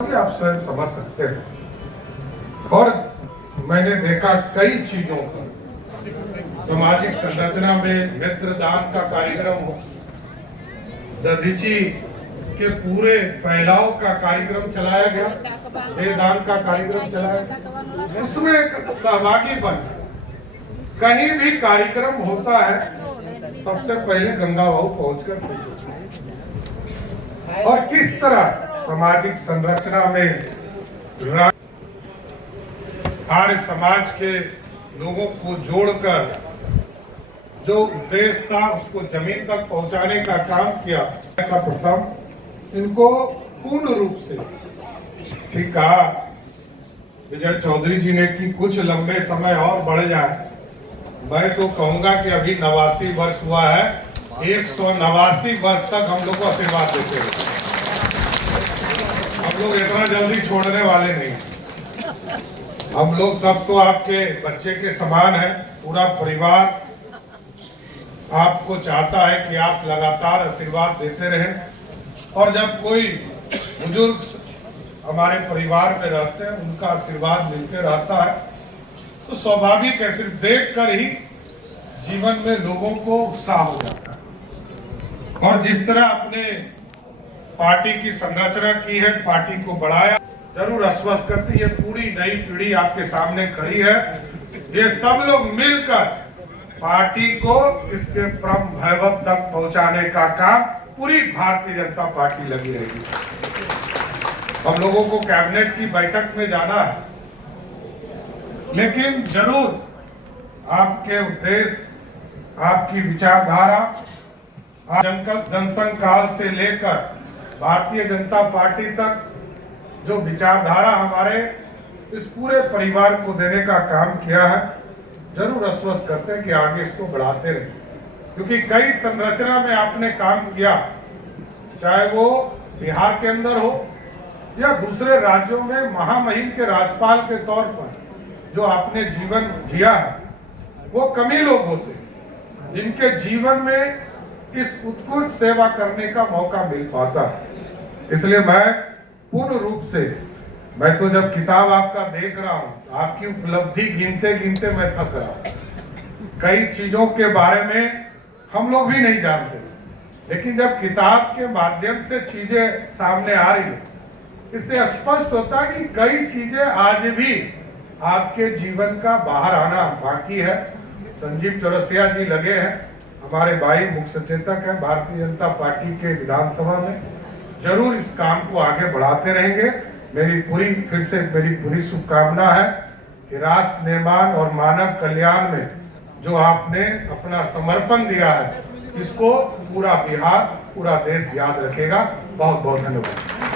आप स्वयं समझ सकते हैं। और मैंने देखा कई चीजों पर सामाजिक संरचना में नेत्रदान का कार्यक्रम हो, दधीची के पूरे फैलाव का कार्यक्रम चलाया गया, देहदान का कार्यक्रम चलाया गया, उसमें सहभागी बन कहीं भी कार्यक्रम होता है सबसे पहले गंगा बहू पहुंचकर और किस तरह सामाजिक संरचना में आर्य समाज के लोगों को जोड़कर जो उद्देश्य था उसको जमीन तक पहुंचाने का काम किया। ऐसा प्रथम इनको पूर्ण रूप से ठीक कहा विजय चौधरी जी ने कि कुछ लंबे समय और बढ़ जाए। मैं तो कहूंगा कि अभी 89 वर्ष हुआ है, 189 वर्ष तक हम लोग को आशीर्वाद देते रहे। हम लोग इतना जल्दी छोड़ने वाले नहीं। हम लोग सब तो आपके बच्चे के समान हैं। पूरा परिवार आपको चाहता है कि आप लगातार आशीर्वाद देते रहें और जब कोई बुजुर्ग हमारे परिवार में रहते हैं उनका आशीर्वाद मिलते रहता है तो स्वाभाविक है, सिर्फ देखकर ही जीवन में लोगों को उत्साह हो जाता है। और जिस तरह आपने पार्टी की संरचना की है, पार्टी को बढ़ाया, जरूर आश्वस्त करती है पूरी नई पीढ़ी आपके सामने खड़ी है। ये सब लोग मिलकर पार्टी को इसके परम वैभव तक पहुंचाने का काम पूरी भारतीय जनता पार्टी लगी रहेगी। हम लोगों को कैबिनेट की बैठक में जाना है, लेकिन जरूर आपके उद्देश्य, आपकी विचारधारा जनसंघ काल से लेकर भारतीय जनता पार्टी तक जो विचारधारा हमारे इस पूरे परिवार को देने का काम किया है, जरूर आश्वस्त करते हैं कि आगे इसको बढ़ाते रहें। क्योंकि कई संरचना में आपने काम किया, चाहे वो बिहार के अंदर हो या दूसरे राज्यों में महामहिम के राज्यपाल के तौर पर जो आपने जीवन जिया है, वो कम ही लोग होते जिनके जीवन में इस उत्कृष्ट सेवा करने का मौका मिल पाता। इसलिए मैं पूर्ण रूप से, मैं तो जब किताब आपका देख रहा हूं आपकी उपलब्धि गिनते गिनते मैं थक रहा हूं। कई चीजों के बारे में हम लोग भी नहीं जानते, लेकिन जब किताब के माध्यम से चीजें सामने आ रही है, इससे स्पष्ट होता है कि कई चीजें आज भी आपके जीवन का बाहर आना बाकी है। संजीव चौरसिया जी लगे हैं, हमारे भाई मुख्य सचेतक हैं भारतीय जनता पार्टी के विधानसभा में, जरूर इस काम को आगे बढ़ाते रहेंगे। मेरी पूरी शुभकामना है कि राष्ट्र निर्माण और मानव कल्याण में जो आपने अपना समर्पण दिया है, इसको पूरा बिहार, पूरा देश याद रखेगा। बहुत बहुत धन्यवाद।